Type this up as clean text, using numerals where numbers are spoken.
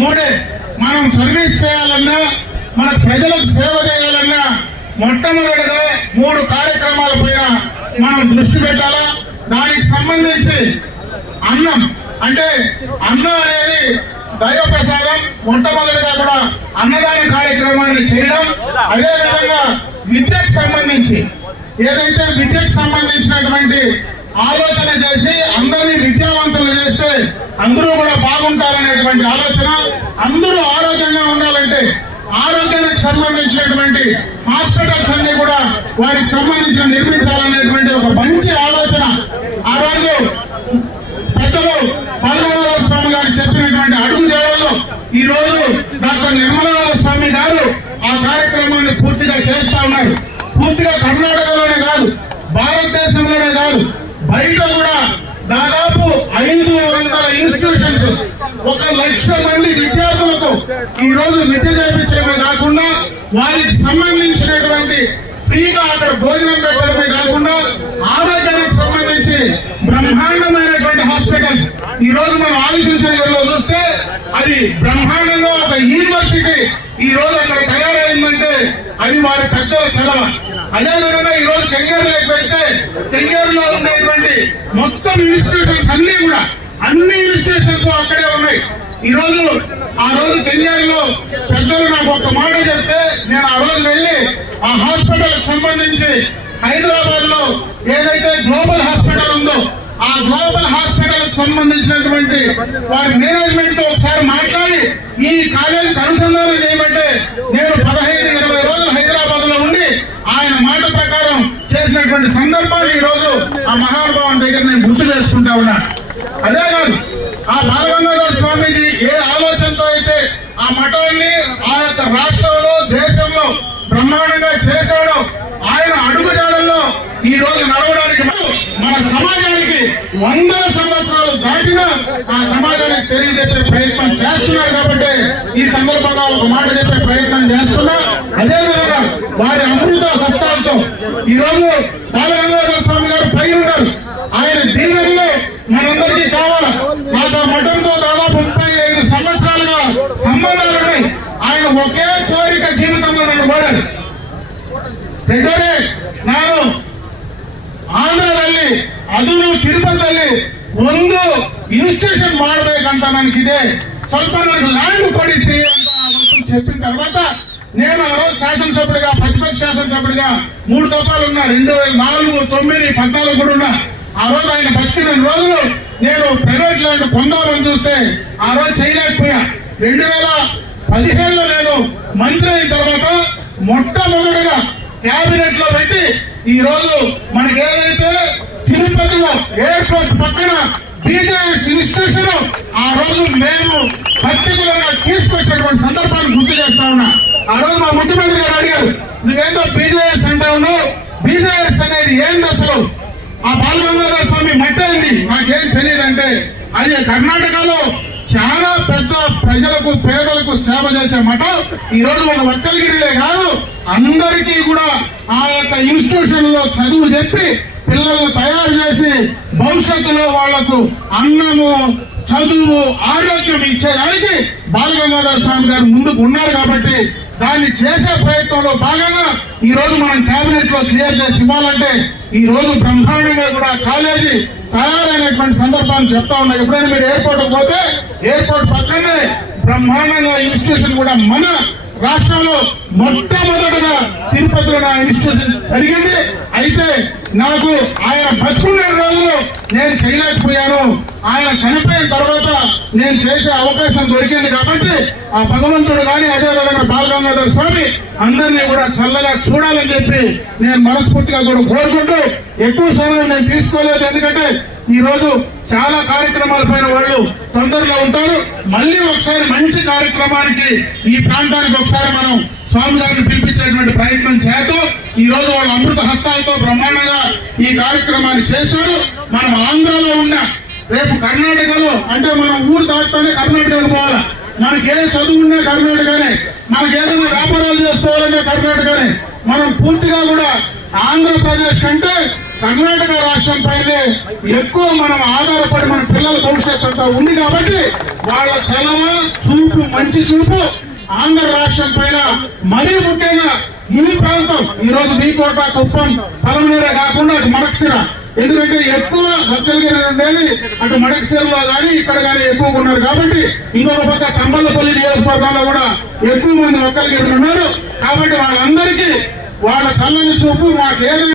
మూడే. మనం సర్వీస్ చేయాలన్నా, మన ప్రజలకు సేవ చేయాలన్నా మొట్టమొదటిగా 3 కార్యక్రమాల పైన మనం దృష్టి పెట్టాలా. దానికి సంబంధించి అన్నం అంటే అన్నం అనేది దైవ ప్రసాదం. మొట్టమొదటిగా కూడా అన్నదాన కార్యక్రమాన్ని చేయడం. అదేవిధంగా విద్యకు సంబంధించి ఏదైతే విద్యకు సంబంధించినటువంటి ఆలోచన చేసి అందరినీ విద్యావంతులు చేస్తే అందరూ కూడా బాగుంటారనేటువంటి ఆలోచన. అందరూ ఆరోగ్యంగా ఉండాలంటే ఆరోగ్యానికి సంబంధించినటువంటి హాస్పిటల్స్ అన్ని కూడా వారికి సంబంధించిన నిర్మించాలనేటువంటి ఒక మంచి ఆలోచన ఆ రోజు పెద్దలు పాల్గొనాల స్వామి గారు చెప్పినటువంటి అడుగు జాడల్లో ఈ రోజు డాక్టర్ నిర్మలానంద స్వామి గారు ఆ కార్యక్రమాన్ని పూర్తిగా చేస్తా ఉన్నారు. పూర్తిగా కర్ణాటకలోనే కాదు, భారతదేశంలోనే కాదు, బయట కూడా దాదాపు 500 ఇన్స్టిట్యూషన్స్ 1,00,000 మంది విద్యార్థులకు ఈ రోజు విద్య చేయించడమే కాకుండా వారికి సంబంధించినటువంటి ఫ్రీగా అక్కడ భోజనం పెట్టడమే కాకుండా ఆరోగ్యానికి సంబంధించి బ్రహ్మాండమైనటువంటి హాస్పిటల్స్ ఈ రోజు మనం ఆలోచించడంలో చూస్తే అది బ్రహ్మాండంగా ఒక యూనివర్సిటీ ఈ రోజు అక్కడ తయారైందంటే అది వారి పెద్దల చలవ. అదేవిధంగా ఈ రోజు కెంగేరులోకి వెళ్తే కెంగేరులో ఉండేటువంటి మొత్తం ఇన్స్టిట్యూషన్స్ అన్ని ఇన్స్టిట్యూషన్స్ అక్కడే ఉన్నాయి. ఈ రోజు ఆ రోజు కెంగేరులో పెద్దలు నాకు ఒక మాట చెప్తే నేను ఆ రోజు వెళ్ళి ఆ హాస్పిటల్ సంబంధించి హైదరాబాద్ లో ఏదైతే గ్లోబల్ హాస్పిటల్ ఉందో ఆ గ్లోబల్ హాస్పిటల్ సంబంధించినటువంటి వారి మేనేజ్మెంట్ తో ఒకసారి మాట్లాడి ఈ కాలేజీకి అనుసంధానం చేయమంటే నేను 15-20 రోజులు హైదరాబాద్ లో ఉండి ఆయన మాట ప్రకారం చేసినటువంటి సందర్భాన్ని ఈ రోజు ఆ మహానుభావుని దగ్గర నేను గుర్తు చేసుకుంటా ఉన్నా. అదే కాదు, ఆ బాలగంగాధర స్వామీజీ ఏ ఆలోచనతో అయితే ఆ మఠాన్ని ఆ యొక్క రాష్ట్రంలో దేశంలో బ్రహ్మాండంగా చేశాడో ఆయన అడుగుజాడల్లో ఈ రోజు నడవడానికి మన సమాజానికి 100 సంవత్సరాలు దాటినా ఆ సమాజానికి తెలియజెప్పే ప్రయత్నం చేస్తున్నారు. కాబట్టి ఈ సందర్భంగా ఒక మాట చెప్పే ప్రయత్నం చేస్తున్నా. అదేవిధంగా వారి అమృత హస్తాలతో ఈ రోజు బాలగంగాధర స్వామి గారు పైన ఉన్నారు. ఆయన దీవెనలో మనందరికీ కావాలి. నాకు ఆ మఠంతో దాదాపు 35 సంవత్సరాలుగా సంబంధాలు ఉన్నాయి. ఆయన ఒకే కోరిక జీవితంలో నన్ను కోరారు. రెడ్డి ನಾನು ಆಂಧ್ರದಲ್ಲಿ ಅದನ್ನು ತಿರುಪತಿಯಲ್ಲಿ ಒಂದು ಇನ್ಸ್ಟಿಟ್ಯೂಷನ್ ಮಾಡಬೇಕಂತ ನನಗಿದೆ, ಸ್ವಲ್ಪ ನನಗೆ ಲ್ಯಾಂಡ್ ಕೊಡಿಸಿ ಅಂತ చెప్పిన తర్వాత నేను ఆ రోజు శాసనసభ్యుడిగా ప్రతిపక్ష శాసనసభ్యుడిగా 3 దఫాలు ఉన్నా. 2004, 9, 14 కూడా ఉన్నా. ఆ రోజు ఆయన బతికిన రోజులు నేను ప్రైవేట్ ల్యాండ్ పొందాలని చూస్తే ఆ రోజు చేయలేకపోయా. 2015లో నేను మంత్రి అయిన తర్వాత మొట్టమొదటిగా క్యాబినెట్ లో పెట్టి ఈ రోజు మనకి ఏదైతే తిరుపతిలో ఎయిర్పోర్ట్ పక్కన బీజేఎస్ ఇన్స్టిట్యూషన్ ఆ రోజు మేము పర్టికులర్ గా తీసుకొచ్చినటువంటి సందర్భాన్ని గుర్తు చేస్తా ఉన్నా. ఆ రోజు మా ముఖ్యమంత్రి గారు అడిగారు, నువ్వేందో బీజేఎస్ అంటే ఉన్నావు, బీజేఎస్ అనేది ఏంటి అసలు? ఆ బాలగంగాధర స్వామి మట్టేంది నాకేం తెలియదంటే అది కర్ణాటకలో చాలా పెద్ద ప్రజలకు పేదలకు సేవ చేసే మఠం. ఈ రోజు ఒక వక్కలగిరిలే కాదు, అందరికీ కూడా ఆ యొక్క ఇన్స్టిట్యూషన్ లో చదువు చెప్పి పిల్లలను తయారు చేసి భవిష్యత్తులో వాళ్లకు అన్నము, చదువు, ఆరోగ్యం ఇచ్చేదానికి బాలగంగాధర స్వామి గారు ముందుకు ఉన్నారు. కాబట్టి దాన్ని చేసే ప్రయత్నంలో భాగంగా ఈ రోజు మనం కేబినెట్ లో క్లియర్ చేసి ఇవ్వాలంటే ఈ రోజు బ్రహ్మాండంగా కూడా కాలేజీ తయారైనటువంటి సందర్భాన్ని చెప్తా ఉన్నా. ఎప్పుడైనా మీరు ఎయిర్పోర్ట్ పోతే ఎయిర్పోర్ట్ పక్కనే బ్రహ్మాండంగా ఇన్స్టిట్యూషన్ కూడా మన రాష్ట్రంలో మొట్టమొదటిగా తిరుపతిలో నా ఇన్స్టిట్యూషన్ జరిగింది. అయితే నాకు ఆయన బతుకున్న రోజులు నేను చేయలేకపోయాను. ఆయన చనిపోయిన తర్వాత నేను చేసే అవకాశం దొరికింది. కాబట్టి ఆ భగవంతుడు కానీ అదేవిధంగా బాలగంగాధర స్వామి అందరినీ కూడా చల్లగా చూడాలని చెప్పి నేను మనస్ఫూర్తిగా కూడా కోరుకుంటూ ఎక్కువ సమయం నేను తీసుకోలేదు. ఎందుకంటే ఈ రోజు చాలా కార్యక్రమాల పైన వాళ్ళు తొందరలో ఉంటారు. మళ్ళీ ఒకసారి మంచి కార్యక్రమానికి ఈ ప్రాంతానికి ఒకసారి మనం స్వామి గారిని పిలిపించేటువంటి ప్రయత్నం చేద్దాం. ఈ రోజు వాళ్ళ అమృత హస్తాలతో బ్రహ్మాండంగా ఈ కార్యక్రమాన్ని చేశారు. మనం ఆంధ్రలో ఉన్న రేపు కర్ణాటకలో అంటే మనం ఊరు దాటుతూనే కర్ణాటకకు పోవాలా, మనకే చదువున్నా కర్ణాటకనే, మనకి ఏదైనా వ్యాపారాలు చేసుకోవాలన్నా కర్ణాటకనే. మనం పూర్తిగా కూడా ఆంధ్రప్రదేశ్ కంటే కర్ణాటక రాష్ట్రం పైనే ఎక్కువ మనం ఆధారపడి మన పిల్లల భవిష్యత్తు అంతా ఉంది కాబట్టి వాళ్ళ చలవ చూపు మంచి చూపు ఆంధ్ర రాష్ట్రం పైన మరీ ముఖ్యంగా ఈ ప్రాంతం ఈ రోజు బీకోట కుప్పం పలమనేరే కాకుండా అటు మడకసిర ఎందుకంటే ఎక్కువ బచ్చలగిరి ఉండేది అటు మడకసిరలో కానీ ఇక్కడ కానీ ఎక్కువగా ఉన్నారు కాబట్టి ఇంకొక పక్క తంబలపల్లి నియోజకవర్గంలో కూడా ఎక్కువ మంది ఒక్కరిగిరి ఉన్నారు కాబట్టి వాళ్ళందరికీ వాళ్ళ చల్లని చూపు మాకు ఏదైనా